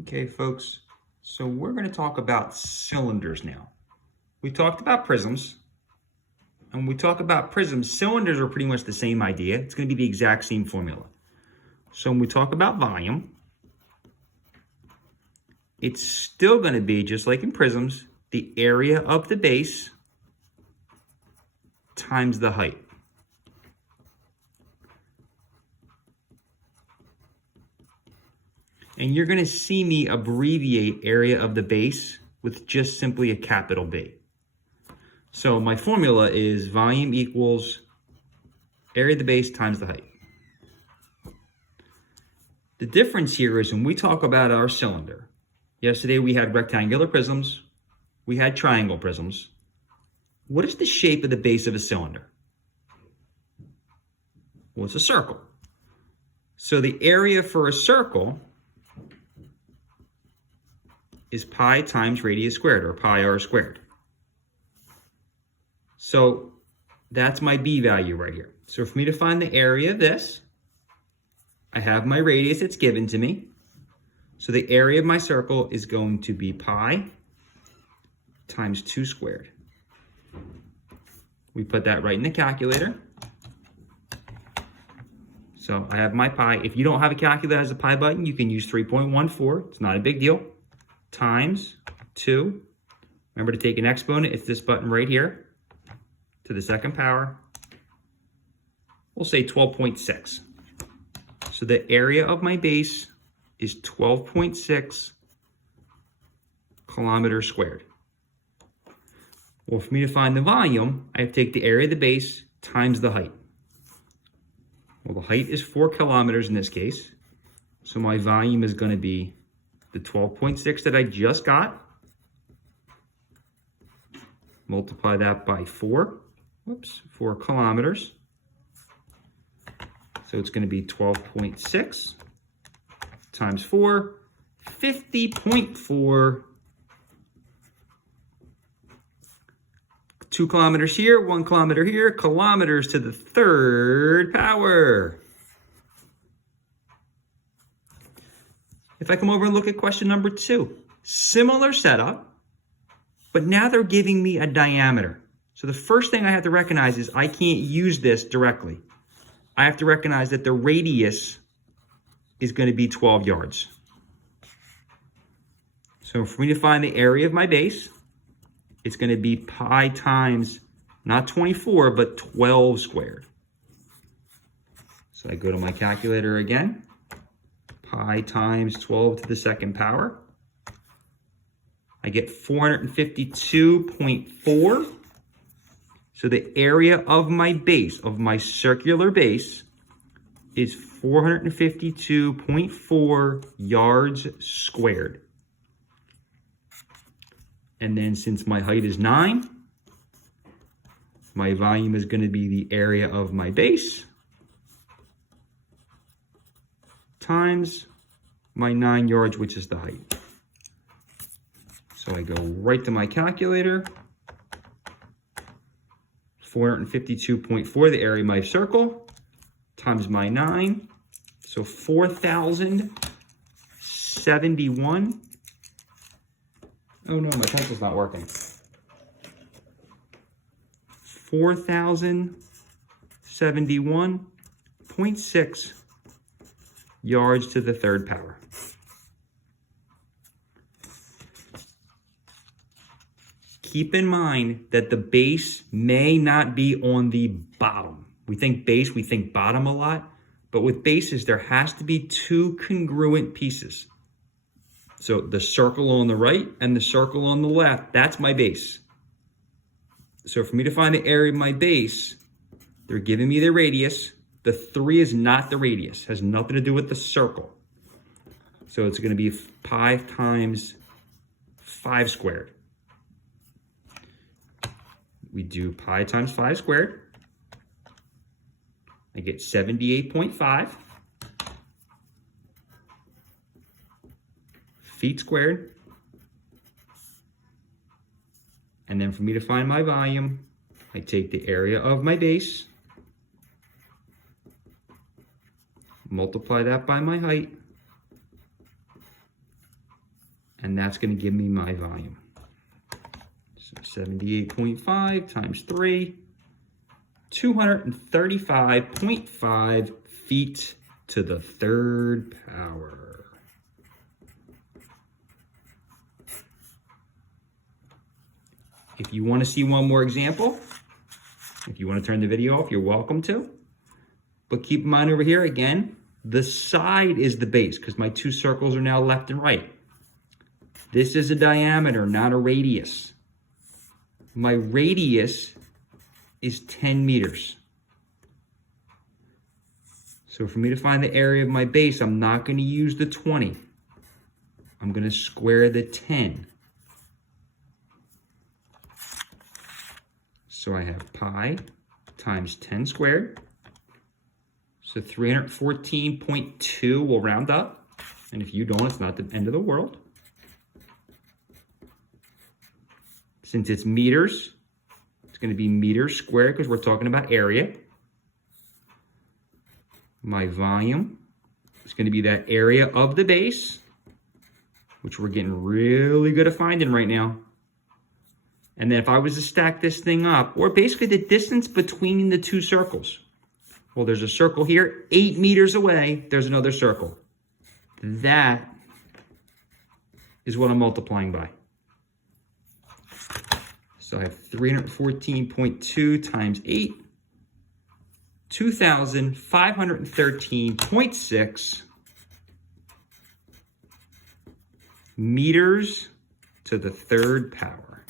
Okay, folks, so we're going to talk about cylinders now. We talked about prisms, and when we talk about prisms, cylinders are pretty much the same idea. It's going to be the exact same formula. So when we talk about volume, it's still going to be, just like in prisms, the area of the base times the height. And you're going to see me abbreviate area of the base with just simply a capital B. So my formula is volume equals area of the base times the height. The difference here is when we talk about our cylinder, yesterday we had rectangular prisms, we had triangle prisms. What is the shape of the base of a cylinder? Well, it's a circle. So the area for a circle is pi times radius squared, or pi r squared. So that's my B value right here. So for me to find the area of this, I have my radius that's given to me. So the area of my circle is going to be pi times 2 squared. We put that right in the calculator. So I have my pi. If you don't have a calculator that has a pi button, you can use 3.14. It's not a big deal. Times 2. Remember to take an exponent. It's this button right here to the second power. We'll say 12.6. So the area of my base is 12.6 kilometers squared. Well, for me to find the volume, I have to take the area of the base times the height. Well, the height is 4 kilometers in this case. So my volume is going to be the 12.6 that I just got. Multiply that by 4 kilometers. So it's going to be 12.6 times 4, 50.4. 2 kilometers here, 1 kilometer here, kilometers to the third power. If I come over and look at question number 2, similar setup, but now they're giving me a diameter. So the first thing I have to recognize is I can't use this directly. I have to recognize that the radius is going to be 12 yards. So for me to find the area of my base, it's going to be pi times, not 24, but 12 squared. So I go to my calculator again. Pi times 12 to the second power. I get 452.4. So the area of my base, of my circular base, is 452.4 yards squared. And then since my height is 9, my volume is going to be the area of my base times my 9 yards, which is the height. So I go right to my calculator. 452.4, the area of my circle, times my 9. So 4,071. Oh no, my pencil's not working. 4,071.6 yards to the third power. Keep in mind that the base may not be on the bottom. We think base, we think bottom a lot, but with bases, there has to be 2 congruent pieces. So the circle on the right and the circle on the left, that's my base. So for me to find the area of my base, they're giving me the radius. The 3 is not the radius, has nothing to do with the circle. So it's going to be pi times 5 squared. We do pi times 5 squared. I get 78.5 feet squared. And then for me to find my volume, I take the area of my base, multiply that by my height, and that's going to give me my volume. So 78.5 times 3, 235.5 feet to the third power. If you want to see one more example, if you want to turn the video off, you're welcome to. But keep in mind over here, again, the side is the base because my two circles are now left and right. This is a diameter, not a radius. My radius is 10 meters. So for me to find the area of my base, I'm not going to use the 20. I'm going to square the 10. So I have pi times 10 squared. So 314.2 will round up. And if you don't, it's not the end of the world. Since it's meters, it's going to be meters squared because we're talking about area. My volume is going to be that area of the base, which we're getting really good at finding right now. And then if I was to stack this thing up, or basically the distance between the two circles. Well, there's a circle here, 8 meters away, there's another circle. That is what I'm multiplying by. So I have 314.2 times 8, 2,513.6 meters to the third power.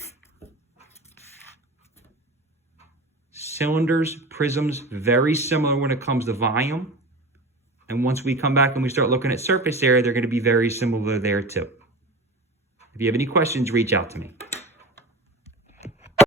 Cylinders, prisms, very similar when it comes to volume. And once we come back and we start looking at surface area, they're going to be very similar there too. If you have any questions, reach out to me.